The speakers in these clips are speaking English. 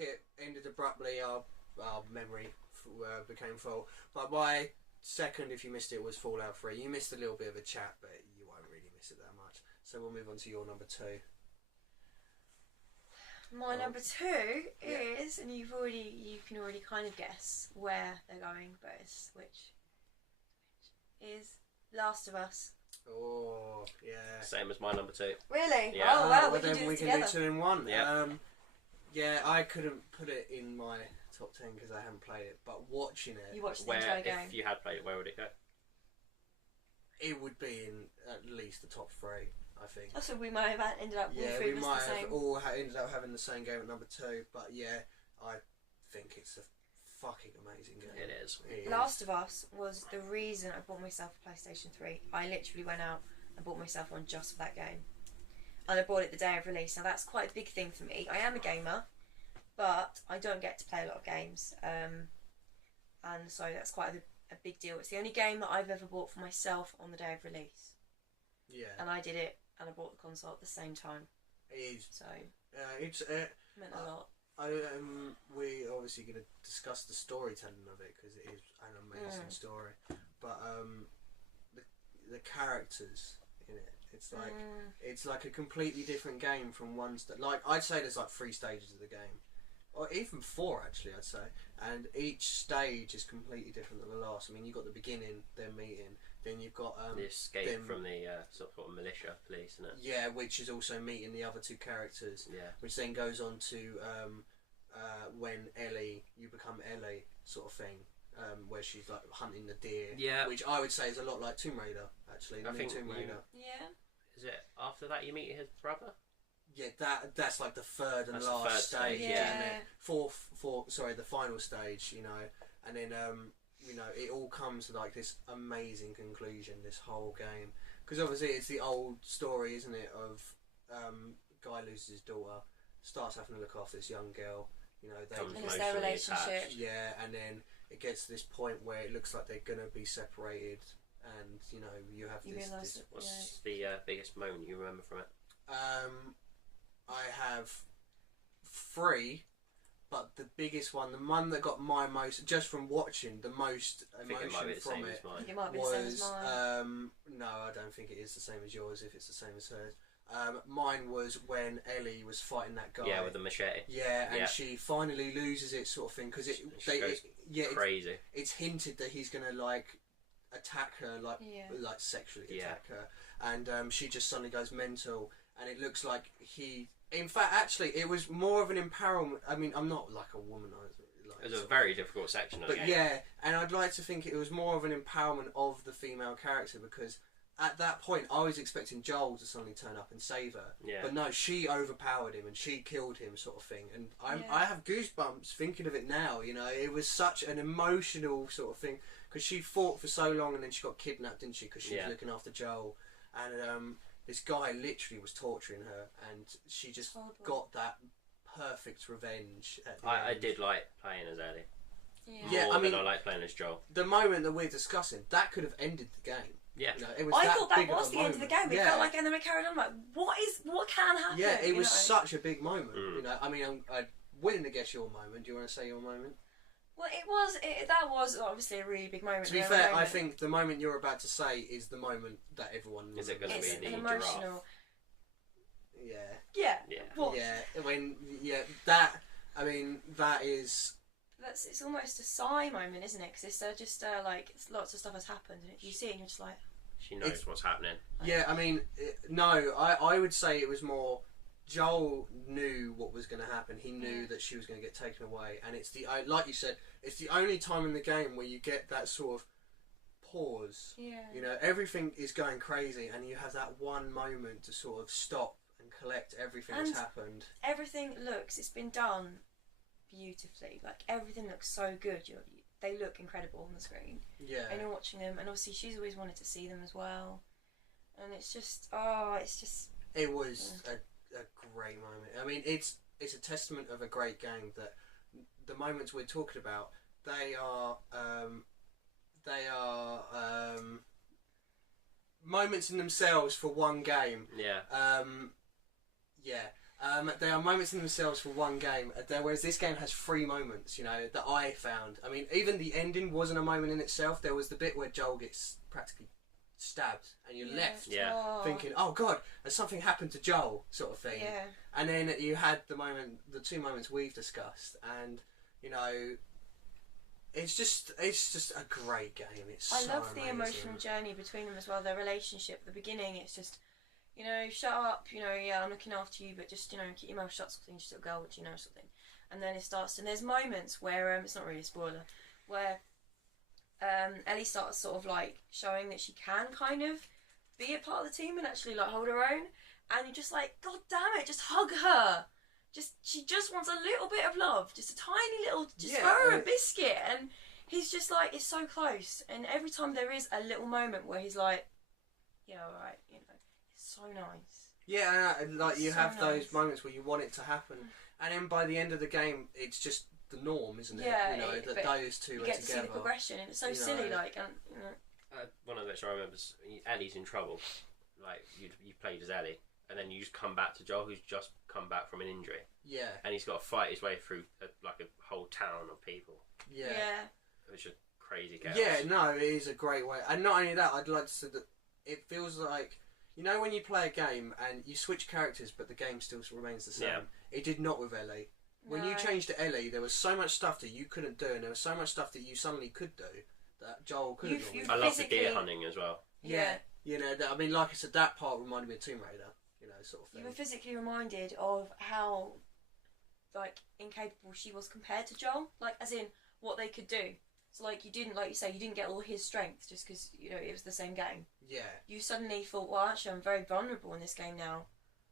like it ended abruptly. Our memory became full. But my second, if you missed it, was Fallout 3. You missed a little bit of a chat, but you won't really miss it that much. So we'll move on to your number 2. My number 2 is, and you can already kind of guess where they're going, but it's which is Last of Us. Oh, yeah. Same as my number 2. Really? Yeah. Oh wow, Well, we can do we it can together. do 2 in 1. Yeah. Yeah, I couldn't put it in my top 10 because I haven't played it, but watching it, You watched the entire game. If you had played it, where would it go? it would be in at least the top 3, I think. Also, we might have ended up all Yeah, three we of us might the same. have all ended up having the same game at number 2, but yeah, I think it's a fucking amazing game. It is. Last of Us was the reason I bought myself a PlayStation 3. I literally went out and bought myself one just for that game. And I bought it the day of release. Now that's quite a big thing for me. I am a gamer, but I don't get to play a lot of games. And so that's quite a big deal. It's the only game that I've ever bought for myself on the day of release. Yeah. And I did it, and I bought the console at the same time. It is. So It's it meant a lot. we're obviously going to discuss the storytelling of it because it is an amazing story. But the characters in it, it's like a completely different game from ones that, like, I'd say there's like 3 stages of the game, or even 4 actually, I'd say, and each stage is completely different than the last. I mean, you've got the beginning, then meeting, then you've got the escape from the sort of militia police, isn't it? Yeah, which is also meeting the other 2 characters. Yeah. Which then goes on to when you become Ellie, sort of thing, where she's like hunting the deer. Yeah. Which I would say is a lot like Tomb Raider, actually. I think Tomb Raider. Yeah. Is it after that you meet his brother? Yeah, that's like the third and That's the last third stage. stage, yeah. And then sorry, the final stage, you know, and then it all comes to like this amazing conclusion, this whole game, because obviously it's the old story, isn't it, of guy loses his daughter, starts having to look after this young girl, you know, And it's their relationship. yeah, and then it gets to this point where it looks like they're gonna be separated, and you know, you have this. What's the biggest moment you remember from it? I have 3, but the biggest one, the one that got my most, just from watching, the most emotion from it It might be the same as mine. no, I don't think it is the same as yours, if it's the same as hers. Mine was when Ellie was fighting that guy. Yeah, with the machete. Yeah, and she finally loses it, sort of thing, because crazy. It's hinted that he's gonna like attack her, like sexually attack her, and she just suddenly goes mental, and it looks like in fact, actually, it was more of an empowerment. I mean, I'm not like a womanizer. It was a very difficult section of the game. Yeah, and I'd like to think it was more of an empowerment of the female character, because at that point I was expecting Joel to suddenly turn up and save her. Yeah. But no, she overpowered him and she killed him, sort of thing. And I have goosebumps thinking of it now, you know. It was such an emotional sort of thing, because she fought for so long and then she got kidnapped, didn't she? Because she was looking after Joel. And this guy literally was torturing her, and she just got that perfect revenge at the I end. did like playing as Ellie. Yeah. More than I like playing as Joel. The moment that we're discussing, that could have ended the game. Yeah. You know, it was I thought that big was of a the end of the moment. game. It felt like, and then I carried on like, what can happen? Yeah, it was know? such a big moment. You know, I mean, I'm willing to guess your moment. Do you want to say your moment? Well, that was obviously a really big moment. To be fair, I think the moment you're about to say is the moment that everyone. Is it going to be an the emotional? giraffe? Yeah. Yeah. What? Yeah. When that. I mean, that is. It's almost a sigh moment, isn't it? Because it's just like lots of stuff has happened, and you see it, and you're just like. She knows what's happening. Yeah, I mean, no, I would say it was more. Joel knew what was going to happen. He knew that she was going to get taken away, and it's like you said, it's the only time in the game where you get that sort of pause. Yeah. You know, everything is going crazy, and you have that one moment to sort of stop and collect everything that's happened. Everything it's been done beautifully. Like everything looks so good. They look incredible on the screen. Yeah. And you're watching them, and obviously she's always wanted to see them as well. And it's just, It was a great moment. I mean, it's a testament of a great game that the moments we're talking about, they are moments in themselves for one game. Yeah. Yeah. They are moments in themselves for one game. Whereas this game has 3 moments, you know, that I found. I mean, even the ending wasn't a moment in itself. There was the bit where Joel gets practically stabbed, and you're left thinking, "Oh God, has something happened to Joel?" sort of thing. Yeah. And then you had the 2 moments we've discussed, and you know, it's just a great game. I love the emotional journey between them as well. Their relationship. At the beginning, it's just, you know, shut up. You know, yeah, I'm looking after you, but just, you know, keep your mouth shut. Something, just a girl, you know, something. And then it starts, and there's moments where it's not really a spoiler, where Ellie starts sort of like showing that she can kind of be a part of the team and actually like hold her own, and you're just like, God damn it, just hug her. She just wants a little bit of love, just a tiny little, just throw her a biscuit, and he's just like, it's so close. And every time there is a little moment where he's like, yeah, alright, you know, it's so nice. Yeah, and like It's you so have those nice. moments where you want it to happen, and then by the end of the game, it's just the norm, isn't it? Yeah, you know, but that those two You are get to together. see the progression, and it's so You silly, know. like, and you know. One of the bits I remember is Ellie's in trouble. Like, you played as Ellie, and then you just come back to Joel, who's just come back from an injury. Yeah. And he's got to fight his way through a whole town of people. Yeah. It was just crazy chaos. Yeah, no, it is a great way. And not only that, I'd like to say that it feels like, you know, when you play a game and you switch characters but the game still remains the same. Yeah. It did not with Ellie. When you changed to Ellie, there was so much stuff that you couldn't do, and there was so much stuff that you suddenly could do that Joel couldn't. I love the deer hunting as well. Yeah. You know, I mean, like I said, that part reminded me of Tomb Raider, you know, sort of thing. You were physically reminded of how, like, incapable she was compared to Joel, like, as in what they could do. So, like, you didn't, like you say, you didn't get all his strength just because, you know, it was the same game. Yeah. You suddenly thought, well, actually, I'm very vulnerable in this game now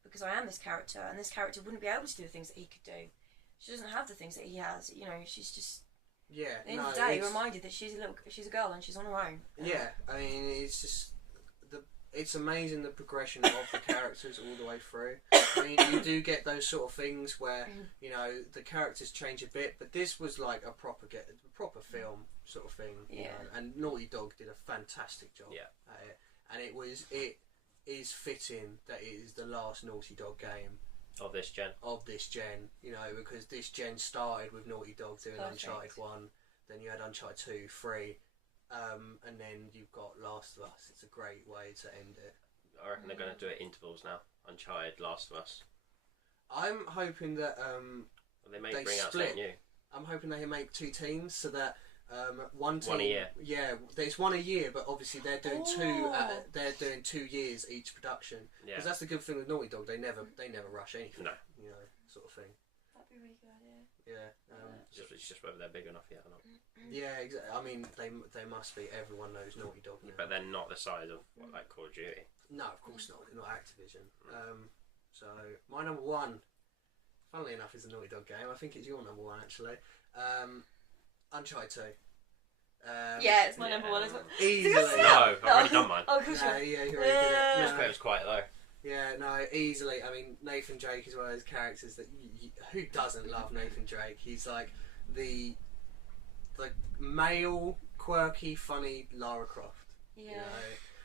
because I am this character, and this character wouldn't be able to do the things that he could do. She doesn't have the things that he has, you know, she's just... Yeah, At the end of the day, reminded that she's a girl and she's on her own. Yeah, I mean, it's just... It's amazing the progression of the characters all the way through. I mean, you do get those sort of things where, you know, the characters change a bit, but this was like a proper film sort of thing. Yeah. You know? And Naughty Dog did a fantastic job at it. And it is fitting that it is the last Naughty Dog game of this gen, you know, because this gen started with Naughty Dog doing Perfect. Uncharted 1, then you had Uncharted 2, 3, and then you've got Last of Us. It's a great way to end it. I reckon they're going to do it intervals now. Uncharted, Last of Us. I'm hoping that They may they bring out split. something new. I'm hoping they make 2 teams so that one team, One a year. Yeah, there's 1 a year, but obviously they're doing two. Oh. They're doing 2 years each production. Yeah. Because that's the good thing with Naughty Dog. They never rush anything. No. You know, sort of thing. That'd be a really good idea. Yeah. It's just whether they're big enough yet or not. Yeah, exactly. I mean, they must be. Everyone knows Naughty Dog now. But they're not the size of like Call of Duty. No, of course not. They're not Activision. So my number 1, funnily enough, is a Naughty Dog game. I think it's your number 1 actually. Uncharted 2. Yeah, it's my number 1 as well. Easily. No, I've already done mine. Oh, cool. No, yeah, you already did it. Just it was quite low. Yeah, no, easily. I mean, Nathan Drake is one of those characters that who doesn't love Nathan Drake? He's like the male, quirky, funny Lara Croft. Yeah. You know?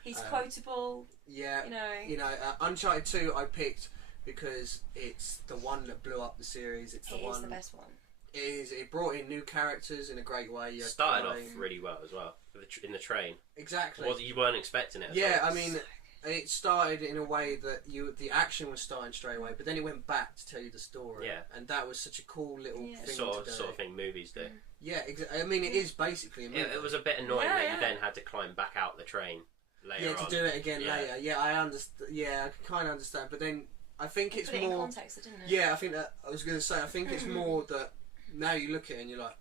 He's quotable. Yeah. You know. Uncharted 2 I picked because it's the one that blew up the series. It's the one. It is the best one. It brought in new characters in a great way. You had Started off Chloe. really well as well in the train. Exactly. You weren't expecting it. Yeah, all. I mean, it started in a way that the action was starting straight away, but then it went back to tell you the story. Yeah. And that was such a cool little thing sort to do. of thing movies do. Yeah, I mean, it is basically a movie. It was a bit annoying that Yeah. you then had to climb back out the train later Yeah, to on. do it again Yeah. later. Yeah, I understand. Yeah, I kind of understand. But then I think it's Put it in more. context, didn't it? Yeah, I think that I was going to say. I think it's more that now you look at it and you're like,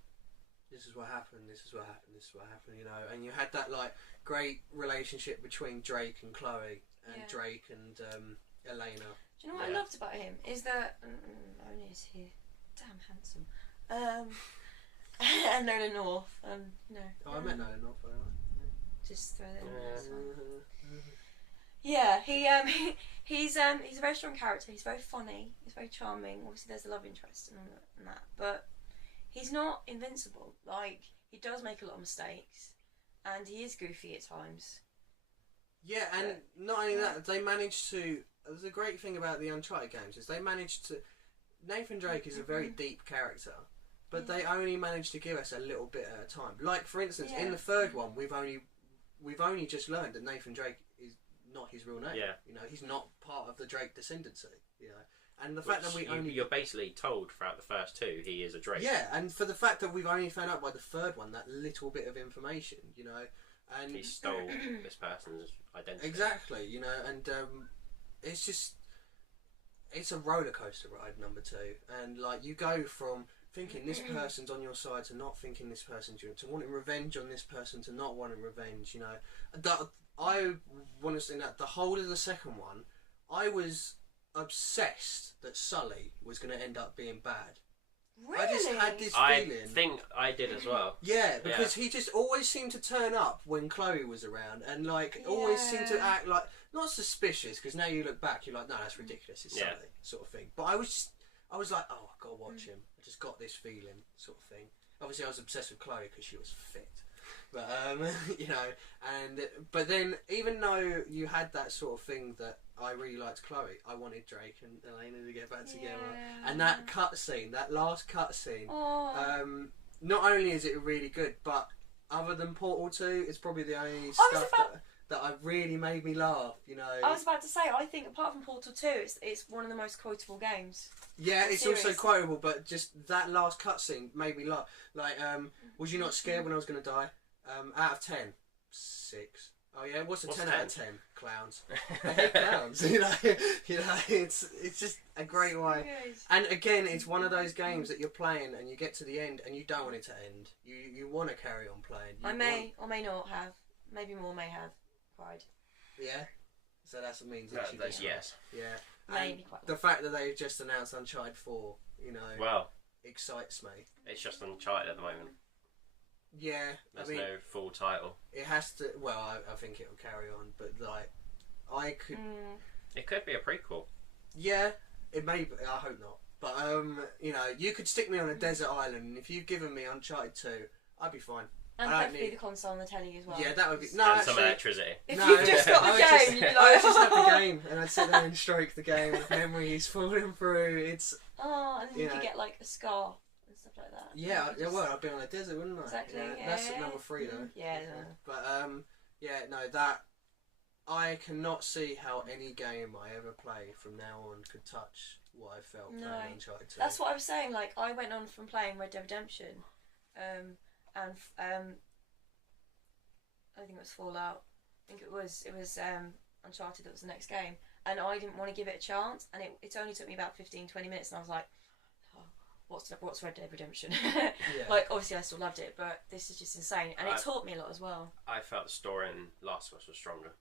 this is what happened. This is what happened. This is what happened. You know, and you had that like great relationship between Drake and Chloe, and Drake and Elena. Do you know what I loved about him? Is that not only is he damn handsome, and Nolan North, you know. Oh, I met Nolan North. By the way. Just throw that in there. That's fine. Yeah, he's a very strong character. He's very funny. He's very charming. Obviously, there's a love interest and that, but he's not invincible. Like, he does make a lot of mistakes, and he is goofy at times. Yeah, and not only that, they managed to the great thing about the Uncharted games is they managed to. Nathan Drake is a very deep character, but they only managed to give us a little bit at a time. Like for instance, in the third one, we've only just learned that Nathan Drake is not his real name. Yeah. You know, he's not part of the Drake descendancy. You know, and the fact that you're basically told throughout the first two he is a Drake. Yeah, and for the fact that we've only found out by the third one that little bit of information, you know, and he stole this person's identity. Exactly, you know, and it's just. It's a roller coaster ride, number 2, and like you go from thinking this person's on your side to not thinking this person's to wanting revenge on this person to not wanting revenge. You know, I want to say that the whole of the second one, I was obsessed that Sully was going to end up being bad. Really? I just had this feeling. I think I did as well. Yeah, because he just always seemed to turn up when Chloe was around, and like always seemed to act like not suspicious. Because now you look back, you're like, no, that's ridiculous. It's Sully, sort of thing. But I was like, oh, I've got to watch him. I just got this feeling, sort of thing. Obviously, I was obsessed with Chloe because she was fit. But you know, but then even though you had that sort of thing that I really liked Chloe, I wanted Drake and Elena to get back together. And that cutscene, that last cutscene, not only is it really good, but other than Portal 2, it's probably the only stuff that really made me laugh. You know, I was about to say, I think apart from Portal 2, it's one of the most quotable games. Yeah, it's also quotable, but just that last cutscene made me laugh. Like, was you not scared when I was going to die? Out of 10, 6. Oh yeah, what's a 10 out of 10? Clowns. I hate clowns. you know, it's just a great way. And again, it's one of those games that you're playing and you get to the end and you don't want it to end. You want to carry on playing. I may or may not have. Maybe more may have cried. Yeah. So that's what means. Yes. Yeah. Maybe quite. The fact that they've just announced Uncharted 4, you know, excites me. It's just Uncharted at the moment. Yeah, there's no full title. It has to. Well, I think it will carry on, but like, I could. It could be a prequel. Yeah, it may. I hope not. But you know, you could stick me on a desert island, and if you've given me Uncharted 2, I'd be fine. And definitely the console and the telly as well. Yeah, that would be. No, and actually, some electricity. If you've just got the game, you'd be like, I would just have the game, and I'd sit there and stroke the game with memories falling through. It's. Oh, and then you could get like a scar. Stuff like that. Yeah, well, I'd be on a desert, wouldn't I? Exactly. Yeah. That's at number 3 though. Yeah. But that I cannot see how any game I ever play from now on could touch what I felt playing Uncharted 2. That's what I was saying. Like, I went on from playing Red Dead Redemption, and I think it was Fallout. I think it was Uncharted that was the next game, and I didn't want to give it a chance, and it only took me about 15-20 minutes, and I was like, what's Red Dead Redemption? Like, obviously I still loved it, but this is just insane, and it taught me a lot as well. I felt the story in Last of Us was stronger,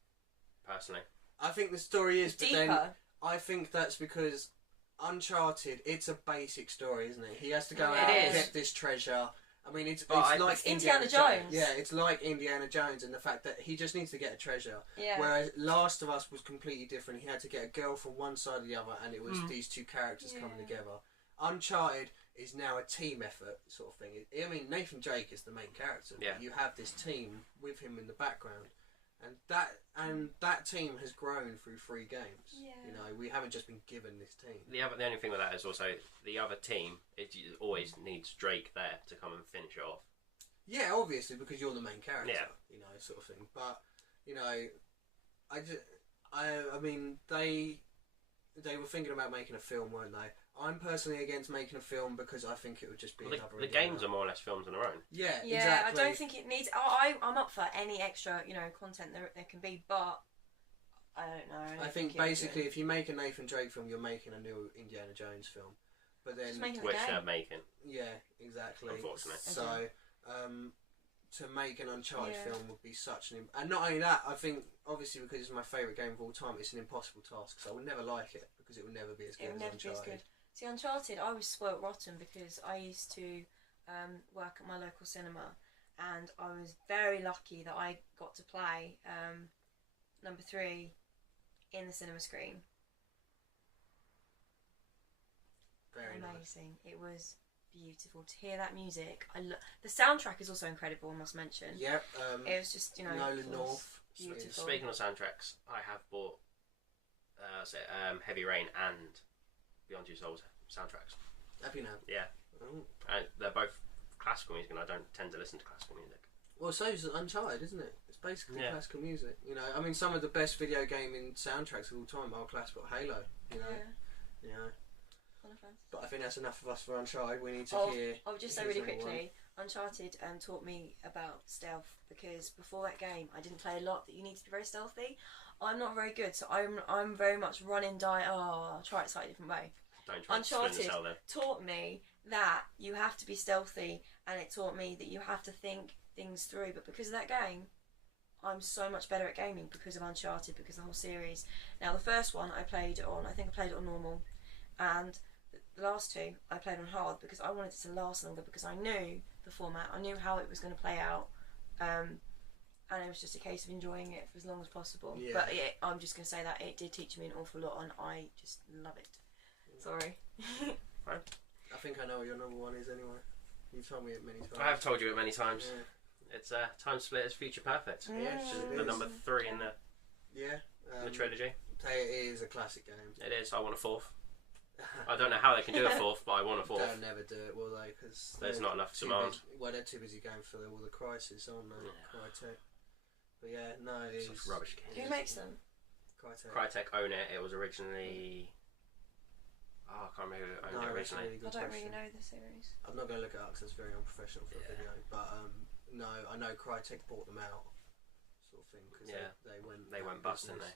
personally. I think the story is deeper. But then I think that's because Uncharted, it's a basic story, isn't it? He has to go out and get this treasure. I mean, it's like Indiana Jones. Yeah, it's like Indiana Jones, and the fact that he just needs to get a treasure. Yeah. Whereas Last of Us was completely different. He had to get a girl from one side or the other, and it was these two characters coming together. Uncharted is now a team effort sort of thing. I mean, Nathan Drake is the main character. Yeah. But you have this team with him in the background, and that team has grown through 3 games. Yeah. You know, we haven't just been given this team. The only thing with that is also the other team. It always needs Drake there to come and finish it off. Yeah, obviously, because you're the main character. Yeah. You know, sort of thing. But you know, I mean, they were thinking about making a film, weren't they? I'm personally against making a film because I think it would just be another. The games are more or less films on their own. Yeah, yeah. exactly. I don't think it needs. I'm up for any extra, content there can be, but I don't know. I think basically, if you make a Nathan Drake film, you're making a new Indiana Jones film. But then, which they're making. Yeah, exactly. Unfortunately. So, to make an Uncharted film would be such an... And not only that, I think, obviously, because it's my favourite game of all time, it's an impossible task, so I would never like it, because it would never be as good as Uncharted. See, Uncharted, I was spoilt rotten, because I used to work at my local cinema, and I was very lucky that I got to play number 3 in the cinema screen. Very amazing. Nice. It was beautiful to hear that music. The soundtrack is also incredible, I must mention. Yep. It was just, Nolan North. Beautiful. Speaking of soundtracks, I have bought Heavy Rain and Beyond Two Souls soundtracks. Have you now? Yeah. Oh. And they're both classical music, and I don't tend to listen to classical music. Well, so is Uncharted, isn't it? It's basically Yeah. classical music. You know, I mean, some of the best video gaming soundtracks of all time are classical. Halo, you know. Yeah. You know. One of them. But I think that's enough of us for Uncharted. We need to hear. I'll just say really quickly, Uncharted taught me about stealth, because before that game I didn't play a lot that you need to be very stealthy. I'm not very good, so I'm very much run and die. Oh, I'll try it a slightly different way. Don't try Uncharted to Splinter Cell then. taught me that you have to be stealthy, and it taught me that you have to think things through. But because of that game, I'm so much better at gaming because of Uncharted, because of the whole series. Now the first one I played it on normal, and the last two I played on hard because I wanted it to last longer, because I knew the format, I knew how it was going to play out, and it was just a case of enjoying it for as long as possible. Yeah. But I'm just going to say that it did teach me an awful lot, and I just love it. Sorry. I think I know what your number one is anyway. You've told me it many times. I have told you it many times. Yeah. It's Time Splitters Future Perfect. Yeah, it The is. number 3 in the trilogy. It is a classic game. It is. I want a fourth. I don't know how they can do a fourth, but I want a fourth. They'll never do it, will they? Because There's not enough demand. They're too busy going for all the crisis, aren't they? Yeah. Crytek. But yeah, no, it's Such rubbish games. Who makes them? Crytek. Crytek own it. It was originally. Oh, I can't remember who owned it That's a originally. really good I don't question. really know the series. I'm not going to look it up because it's very unprofessional for a video. But no, I know Crytek bought them out, sort of thing. Cause they went. They went bust, didn't they?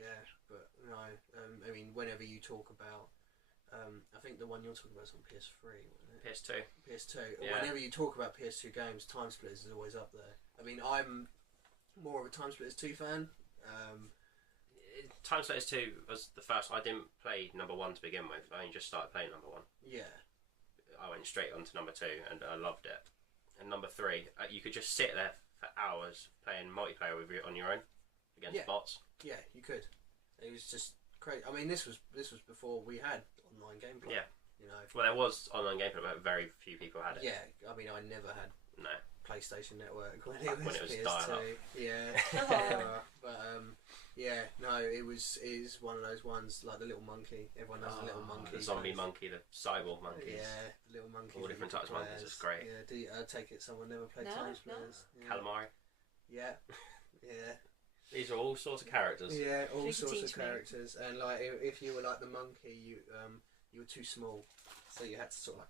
Yeah, but no. I mean, whenever you talk about, I think the one you're talking about is on PS3, wasn't it? PS2. PS2. Yeah. Whenever you talk about PS2 games, Time Splitters is always up there. I mean, I'm more of a Time Splitters 2 fan. Time Splitters 2 was the first. I didn't play number 1 to begin with. I only just started playing number 1. Yeah. I went straight on to number 2 and I loved it. And number 3, you could just sit there for hours playing multiplayer with you on your own against bots. Yeah, you could. It was just crazy. I mean, this was before we had online gameplay. Yeah. You know. Well, there was online gameplay, but very few people had it. Yeah. I mean, I never had No. PlayStation Network when Back when it was PS2. dial-up. Yeah. But yeah, no, it is one of those ones like the little monkey. Everyone knows the little monkey. The zombie monkey, the cyborg monkeys. Yeah, the little monkey. All different types of monkeys. It's great. Yeah, I take it someone never played No, Time no. Splitters. Yeah. Calamari. Yeah. Yeah. These are all sorts of characters. Yeah, all You can sorts of teach me. characters, and like if you were like the monkey, you were too small, so you had to sort of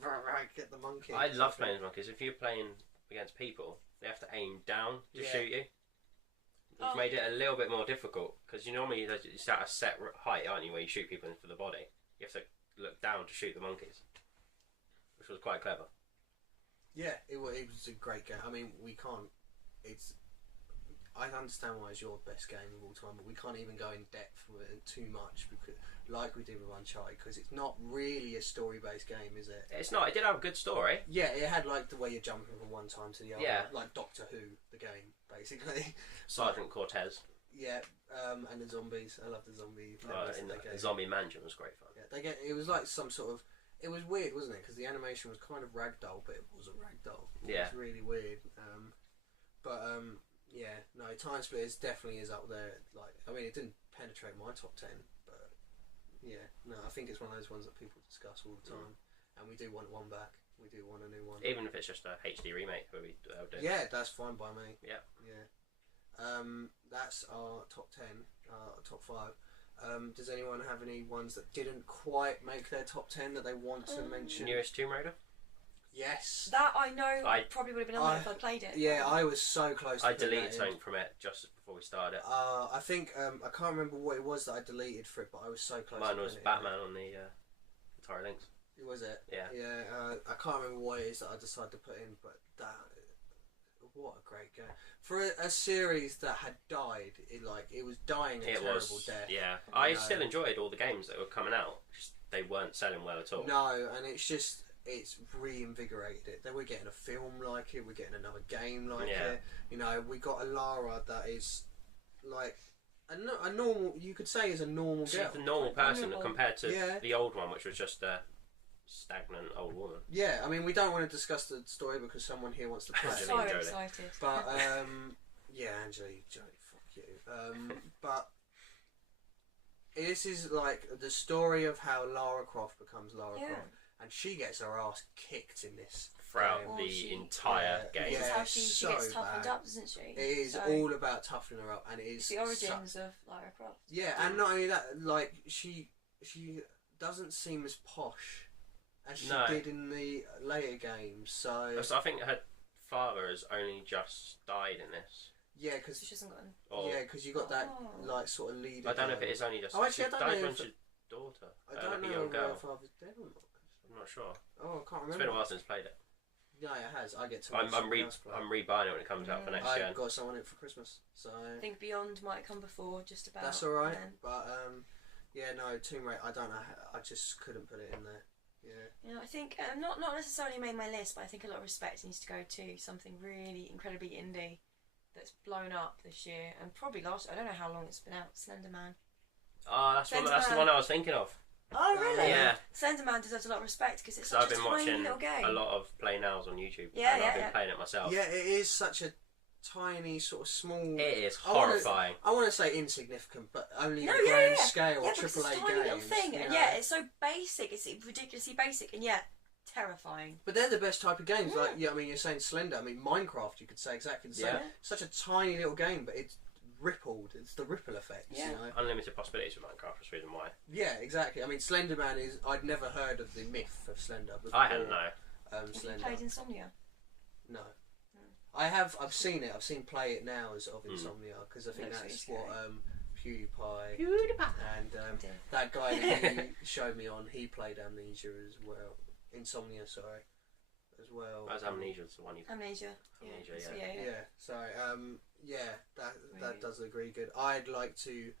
like get the monkey. I love playing as monkeys. If you're playing against people, they have to aim down to shoot you. Which made it a little bit more difficult, because you normally you're at a set height, aren't you, where you shoot people into the body. You have to look down to shoot the monkeys, which was quite clever. Yeah, it was a great game. I mean, we can't. I understand why it's your best game of all time, but we can't even go in depth with it too much, because, like we did with Uncharted, because it's not really a story-based game, is it? It's not. It did have a good story. Yeah, it had like the way you're jumping from one time to the other, Yeah. like Doctor Who, the game, basically. Sergeant Cortez. Yeah, and the zombies. I love the zombie. In the Zombie Mansion was great fun. Yeah, it was like some sort of. It was weird, wasn't it? Because the animation was kind of ragdoll, but it wasn't ragdoll. Yeah. It was really weird. Yeah, no, Time Splitters definitely is up there. Like, I mean, it didn't penetrate my top 10, but yeah, no, I think it's one of those ones that people discuss all the time, and we do want one back. We do want a new one. Even if it's just a HD remake, they'll do. Yeah, that's fine by me. Yeah. Yeah. That's our top 10, top 5. Does anyone have any ones that didn't quite make their top 10 that they want to mention? Newest Tomb Raider. Yes. That I know probably would have been on there if I played it. Yeah, I was so close to I putting deleted that in. something from it just before we started it. I think I can't remember what it was that I deleted for it, but I was so close. Mine to was putting it in. Batman on the Atari Lynx. Was it? Yeah. Yeah. I can't remember what it is that I decided to put in, but what a great game for a series that had died. It was dying a terrible death. Yeah. I still enjoyed all the games that were coming out. Just they weren't selling well at all. No, and it's reinvigorated it. Then we're getting a film like it. We're getting another game like it. You know, we got a Lara that is like a normal. You could say is a normal She's girl. the normal person normal. compared to the old one, which was just a stagnant old woman. Yeah, I mean, we don't want to discuss the story because someone here wants to play it. So Jolie. excited. But yeah, Angela Jolie, fuck you. But this is like the story of how Lara Croft becomes Lara Yeah. Croft, and she gets her ass kicked in this. throughout Or the she- entire Yeah, game. This is yeah, how she so gets toughened bad. up, doesn't she? It is So, all about toughening her up, and it is it's the origins of Lara Croft. Yeah, and not only that, like she doesn't seem as posh as she No. did in the later games. So So I think her father has only just died in this. yeah, So because she hasn't gotten. you got that Oh. like sort of leader. I don't know if guy. it is only just. Oh, actually, I she don't died know when if she's daughter. I don't like know a young if her girl. father's dead or not. I'm not sure. Oh, I can't It's remember. been a while since I played it. Yeah, it has. I get to. I'm watch someone else play. rebuying it when it comes out for next I gen. got someone in for Christmas, so I think Beyond might come before, just about. that's all right. and then- But yeah, no, Tomb Raider. I don't know. I just couldn't put it in there. Yeah. You know, I think not necessarily made my list, but I think a lot of respect needs to go to something really incredibly indie that's blown up this year and probably last. I don't know how long it's been out. Slender Man. Oh, that's the Man. one I was thinking of. Oh really? Yeah. Slender Man deserves a lot of respect because it's Because such I've a been tiny watching little game. a lot of play nows on YouTube. Yeah, and I've been yeah. playing it myself. Yeah, it is such a tiny sort of small. It is I wanna- horrifying. I want to say insignificant, but only No, on a yeah, grand yeah. scale Yeah, of because it's a AAA tiny games. little thing, you and know. yeah, it's so basic. It's ridiculously basic, and yet terrifying. But they're the best type of games. Yeah. Like, yeah, I mean, you're saying Slender. I mean, Minecraft. You could say exactly the same. Yeah. Such a tiny little game, but it's rippled. It's the ripple effect. Yeah. You know. Unlimited possibilities with Minecraft. That's the reason why. Yeah, exactly. I mean, Slender Man is. I'd never heard of the myth of Slender before. I hadn't know. Have you Slender. played Insomnia? No. I have. I've seen it. I've seen play it now as of Insomnia because I think Looks that's really what PewDiePie PewDiePie. and Dear. that guy that you showed me on. He played Amnesia as well. Insomnia, sorry, as well. That was Amnesia's the one you. Amnesia. Amnesia, Yeah. Yeah. So yeah, that Really? does look really good. I'd like to.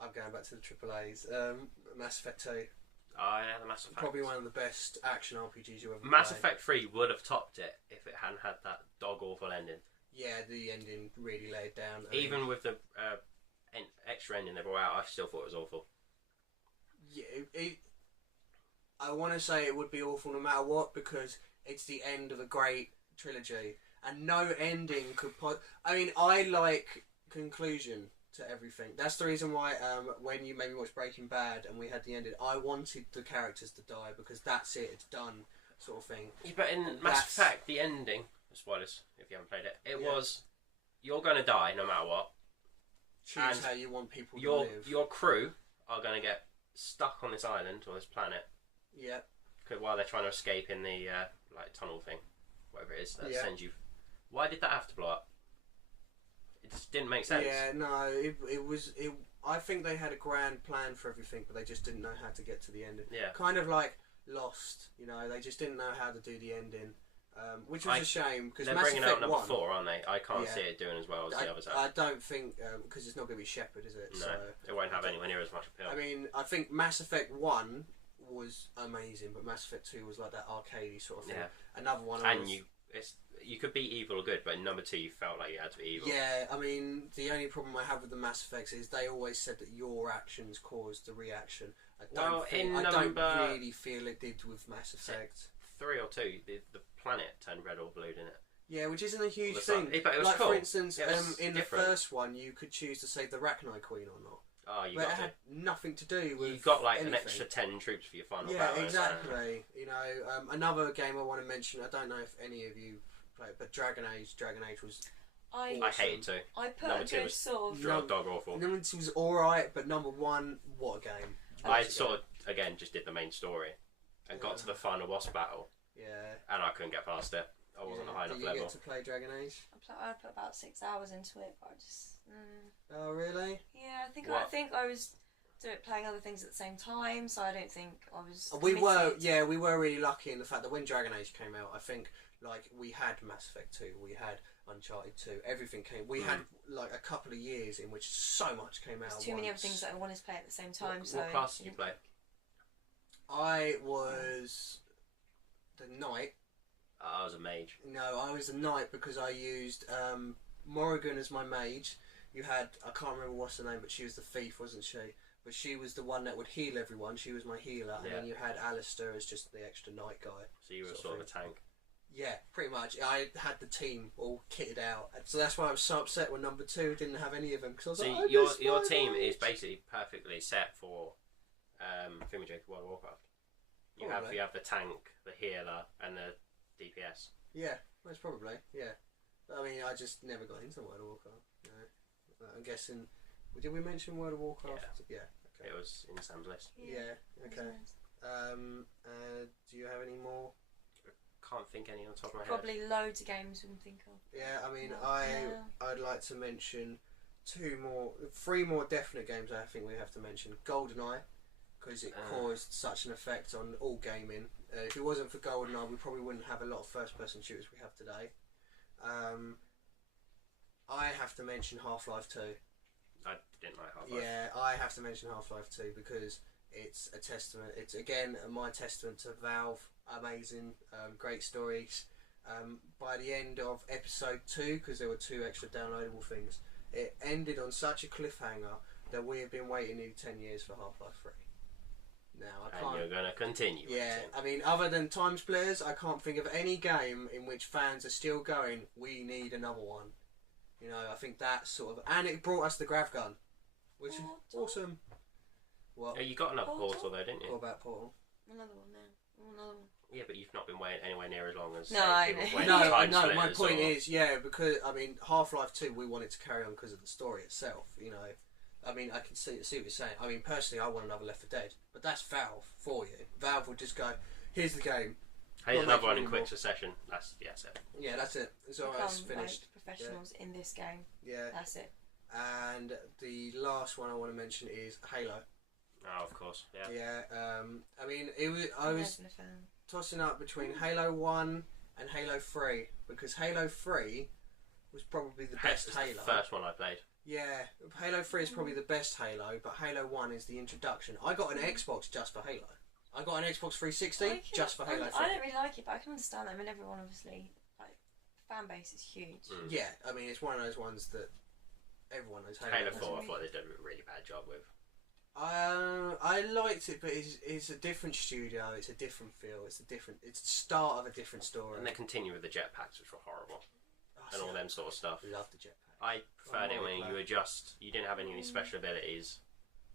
I'm going back to the AAA's. Mass Effect 2, Oh yeah, the Mass Effect. probably one of the best action RPGs you ever. Mass played. Effect 3 would have topped it if it hadn't had that dog awful ending. Yeah, the ending really laid down. Even with the extra ending they brought out, I still thought it was awful. Yeah, I want to say it would be awful no matter what because it's the end of a great trilogy and no ending could. I mean, I like conclusion to everything. That's the reason why when you made me watch Breaking Bad and we had the ending, I wanted the characters to die because that's it. It's done, sort of thing. Yeah, but in Mass Effect, the ending. Spoilers if you haven't played it. It was you're gonna die no matter what. Choose And how you want people to Your live. your crew are gonna get stuck on this island or this planet Yeah. while they're trying to escape in the like tunnel thing, whatever it is that Yeah. sends you. Why did that have to blow up? It just didn't make sense. Yeah, no, it was. I think they had a grand plan for everything, but they just didn't know how to get to the ending. Yeah. Kind of like Lost, you know, they just didn't know how to do the ending, which was a shame because They're Mass bringing Effect out number 1, 4, aren't they? I can't Yeah. see it doing as well as the others I have. don't think because it's not going to be Shepard, is it? No, So, it won't have anywhere near as much appeal. I mean, I think Mass Effect 1 was amazing, but Mass Effect 2 was like that arcadey sort of thing. Yeah. Another one, And you could be evil or good, but in number 2 you felt like you had to be evil. Yeah, I mean, the only problem I have with the Mass Effects is they always said that your actions caused the reaction. I don't really feel it did with Mass Effect. 3 or 2, the planet turned red or blue, didn't it? Yeah, which isn't a huge the thing. sun. But it was like cool. for instance, It was in different. the first one, you could choose to save the Rachni Queen or not. Oh, you But it got had nothing to do to. with You got like an anything. extra 10 troops for your final Yeah, battle. exactly. You know, another game I want to mention. I don't know if any of you play it, but Dragon Age. Dragon Age was. I hated 2. I put Number a 2 good was sort of. dog awful. Number 2 was all right, but number 1, what a game! I sort of, again, just did the main story and got to the final boss battle, Yeah. and I couldn't get past it. I wasn't a high enough Did you level. get to play Dragon Age? I put about 6 hours into it, but I just. Oh, really? Yeah, I think What? I was playing other things at the same time, so I don't think I was. We were, committed. we were really lucky in the fact that when Dragon Age came out, I think like we had Mass Effect 2, we had Uncharted 2, everything came. We had like a couple of years in which so much came out. There's too many other things that I wanted to play at the same time. So What class did you play? I was the knight. I was a mage. No, I was the knight because I used Morrigan as my mage. You had, I can't remember what's her name, but she was the thief, wasn't she? But she was the one that would heal everyone. She was my healer, and Yeah. then you had Alistair as just the extra knight guy. So you were Sort of sort of a tank. Yeah, pretty much. I had the team all kitted out, so that's why I was so upset when number 2 didn't have any of them. Because I was So like, your team is basically perfectly set for Fimijake World of Warcraft. You have the tank, the healer, and the DPS. Yeah, most probably. Yeah, I mean, I just never got into World of Warcraft. No. I'm guessing. Did we mention World of Warcraft? Yeah. Okay. It was in Sam's list. Yeah. Okay. Do you have any more? Can't think any on the top of my head. Probably loads of games we can think of. Yeah, I mean, I'd like to mention 3 more definite games. I think we have to mention GoldenEye, because it caused such an effect on all gaming. If it wasn't for GoldenEye, we probably wouldn't have a lot of first-person shooters we have today. I have to mention Half-Life 2. I didn't like Half-Life. Yeah, I have to mention Half-Life 2 because it's a testament. It's again my testament to Valve. Amazing, great stories. By the end of episode 2, because there were 2 extra downloadable things, it ended on such a cliffhanger that we have been waiting nearly 10 years for Half-Life 3. Now I can't. And you're going to continue. Yeah, I mean, other than Time Splitters, I can't think of any game in which fans are still going, we need another one. You know, I think that's sort of, and it brought us the grav gun, which is awesome. What? Oh, you got another Portal though, didn't you? What about Portal? Another one now. Another one. Yeah, but you've not been waiting anywhere near as long as No, I know. No. My point is, yeah, because I mean, Half-Life 2, we wanted to carry on because of the story itself. You know, I mean, I can see what you're saying. I mean, personally, I want another Left 4 Dead, but that's Valve for you. Valve would just go, "Here's the game." Here's another one in quick succession. That's it. Yeah, that's it. It's almost finished. Professionals in this game. Yeah, that's it. And the last one I want to mention is Halo. Oh, of course. Yeah. Yeah. I mean, I was tossing up between Halo 1 and Halo 3 because Halo 3 was probably the best Halo. The first one I played. Yeah, Halo 3 is probably the best Halo, but Halo 1 is the introduction. I got an Xbox just for Halo. I got an Xbox 360 just for Halo 3. I don't really like it, but I can understand that. I mean, everyone obviously, like, fan base is huge. Yeah, I mean, it's one of those ones that everyone knows Halo 4, I thought they did a really bad job with. I liked it, but it's a different studio. It's a different feel. It's the start of a different story. And they continue with the jetpacks, which were horrible, and all them sort of stuff. I love the jetpack. I preferred it when you didn't have any special abilities.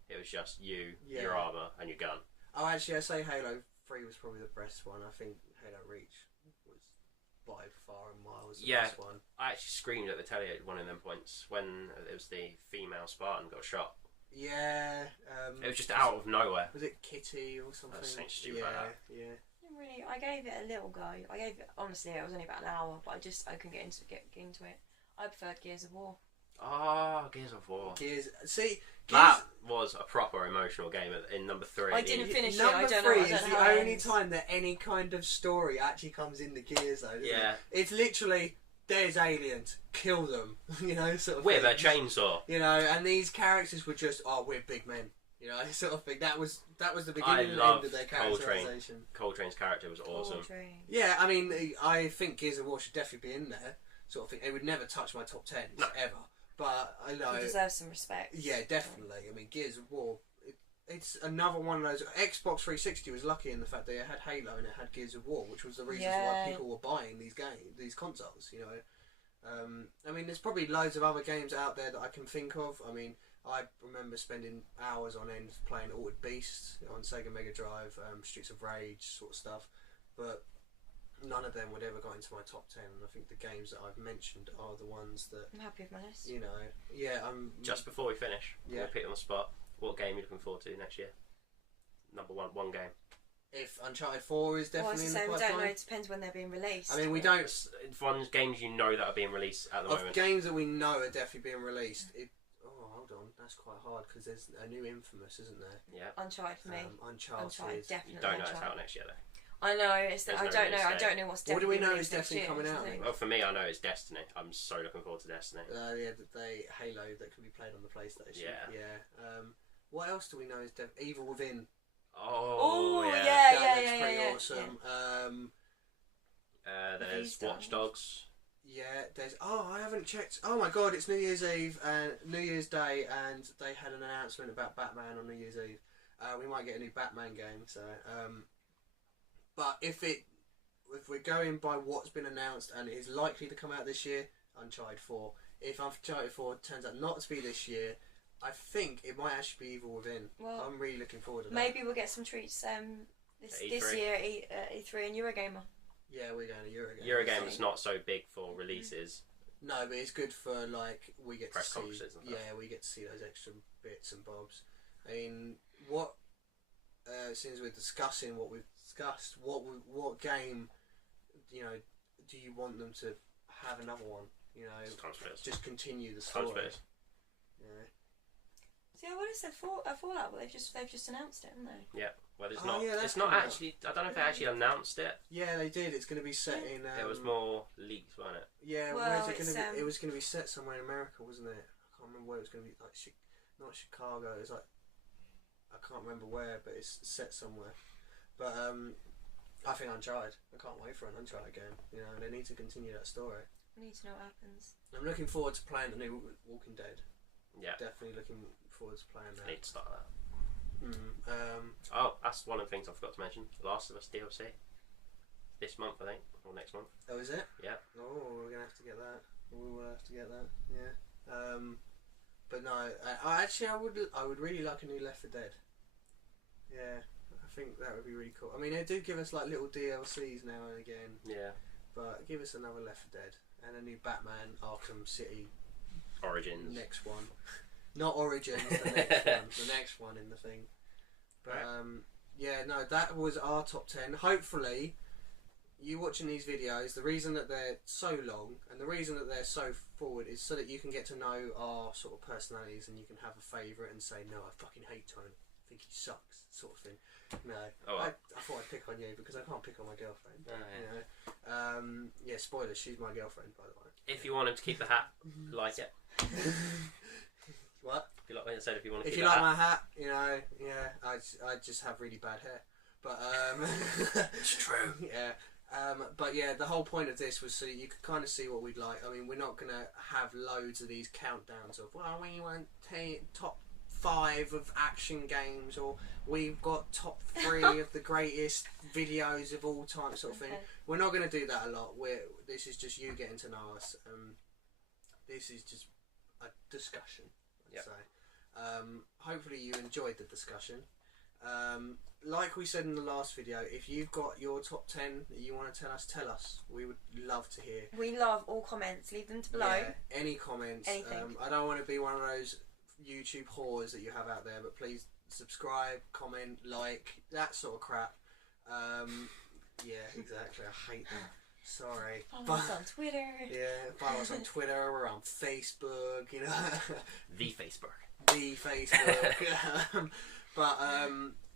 It was just your armor, and your gun. Oh, actually, I say Halo 3 was probably the best one. I think Halo Reach was by far and miles the best one. I actually screamed at the telly at one of them points when it was the female Spartan got shot. Yeah. It was just out of nowhere. Was it Kitty or something? Something stupid like that. Yeah. Really, I gave it a little go. Honestly, it was only about an hour, but I couldn't get into it. I preferred Gears of War. Oh, Gears of War. That was a proper emotional game in number 3. I didn't finish it. Number 3 is the only time that any kind of story actually comes in the Gears, though. Yeah. It's literally, there's aliens, kill them, you know, sort of with a chainsaw. You know, and these characters were just, we're big men. You know, sort of thing. That was the beginning and end of their characterization. Coltrane's character was awesome. Yeah, I mean, I think Gears of War should definitely be in there. Sort of thing. It would never touch my top 10 ever. But I know. It deserves some respect. Yeah, definitely. I mean, Gears of War. It's another one of those. Xbox 360 was lucky in the fact that it had Halo and it had Gears of War, which was the reasons why people were buying these consoles. You know, I mean, there's probably loads of other games out there that I can think of. I mean, I remember spending hours on end playing Altered Beast on Sega Mega Drive, Streets of Rage sort of stuff, but none of them would ever got into my top 10. And I think the games that I've mentioned are the ones that I'm happy with my list. You know, yeah. Just before we finish, I'm gonna put it on the spot. What game are you looking forward to next year? Number one game. If Uncharted 4 is definitely in the pipeline. We don't know. It depends when they're being released. I mean, we don't. One games you know that are being released at the moment. Games that we know are definitely being released. Hold on, that's quite hard because there's a new Infamous, isn't there? Yeah. Uncharted for me. Uncharted definitely. You don't know it's out next year though. I know it's. I don't know. I don't know what's definitely. What do we know is definitely coming out? Well, for me, I know it's Destiny. I'm so looking forward to Destiny. Halo that can be played on the PlayStation. Yeah. What else do we know is Evil Within? Oh yeah. That's pretty awesome. Yeah. There's Watch Dogs. Yeah, there's. I haven't checked. Oh my god, it's New Year's Eve and New Year's Day, and they had an announcement about Batman on New Year's Eve. We might get a new Batman game. So, but if it if we're going by what's been announced and is likely to come out this year, Uncharted 4. If Uncharted 4 turns out not to be this year, I think it might actually be Evil Within. Well, I'm really looking forward to that. maybe we'll get some treats this year at E3 and Eurogamer. Yeah, we're going to Eurogamer. Eurogamer's not so big for releases. No, but it's good for we get press to see. conferences and stuff. Yeah, we get to see those extra bits and bobs. I mean, what? Since we're discussing what we've discussed, what game, do you want them to have another one? Just continue the story. Yeah. See, I would have said Fallout, but they've just announced it, haven't they? Yeah. Well, there's Oh, not. yeah, it's not actually. I don't know if they actually announced it. Yeah, they did. It's going to be set in. It was more leaks, wasn't it? Yeah, Well, where's it going to be? it's, It was going to be set somewhere in America, wasn't it? I can't remember where it was going to be. Not Chicago. It was I can't remember where, but it's set somewhere. But I think Uncharted. I can't wait for an Uncharted game. They need to continue that story. We need to know what happens. I'm looking forward to playing the new Walking Dead. Yeah. Definitely looking forward to playing that. I need to start that. That's one of the things I forgot to mention. Last of Us DLC. This month, I think, or next month. Oh, is it? Yeah. Oh, we're gonna have to get that. We will have to get that. Yeah. But no, I would really like a new Left 4 Dead. Yeah, I think that would be really cool. I mean, they do give us little DLCs now and again. Yeah. But give us another Left 4 Dead and a new Batman Arkham City Origins. next one. Not Origins, the next one. The next one in the thing. But yeah, no, that was our top 10. Hopefully, you watching these videos, the reason that they're so long and the reason that they're so forward is so that you can get to know our sort of personalities and you can have a favourite and say, no, I fucking hate Tony. I think he sucks, sort of thing. No, I thought I'd pick on you because I can't pick on my girlfriend. Oh, yeah. Yeah, spoilers, she's my girlfriend, by the way. If you want him to keep the hat, like it. What? If you like what I said, if you want to If keep you the like hat. my hat, yeah, I just have really bad hair. But It's true. Yeah. But yeah, the whole point of this was so you could kind of see what we'd like. I mean, we're not gonna have loads of these countdowns of we want top 5 of action games, or we've got top 3 of the greatest videos of all time, sort of thing. We're not gonna do that a lot. This is just you getting to know us. This is just a discussion. I'd say. Hopefully you enjoyed the discussion. Like we said in the last video, if you've got your top 10 that you want to tell us. We would love to hear. We love all comments. Leave them below. Yeah, any comments. Anything. I don't want to be one of those YouTube whores that you have out there, but please subscribe, comment, like, that sort of crap. Yeah, exactly. I hate that. Sorry. Follow us on Twitter. Yeah, follow us on Twitter. We're on Facebook. The Facebook. The Facebook. But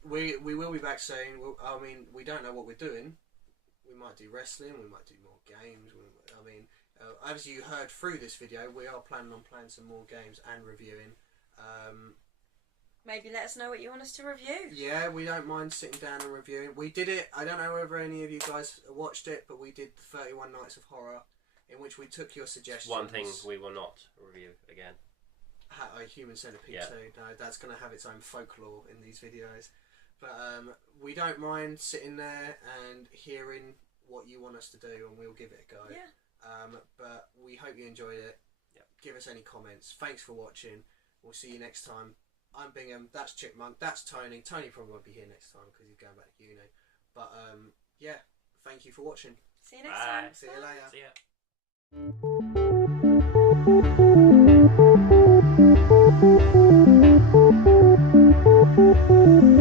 we will be back soon. I mean, we don't know what we're doing. We might do wrestling. We might do more games. I mean, as you heard through this video, we are planning on playing some more games and reviewing. Maybe let us know what you want us to review. Yeah, we don't mind sitting down and reviewing. We did it. I don't know whether any of you guys watched it, but we did the 31 Nights of Horror, in which we took your suggestions. One thing we will not review again. A Human Centipede 2. No, that's going to have its own folklore in these videos. But we don't mind sitting there and hearing what you want us to do, and we'll give it a go. Yeah. But we hope you enjoyed it. Yep. Give us any comments. Thanks for watching. We'll see you next time. I'm Bingham. That's Chipmunk. That's Tony. Tony probably won't be here next time because he's going back to uni. But yeah, thank you for watching. See you next time. See you later. See ya. Thank you.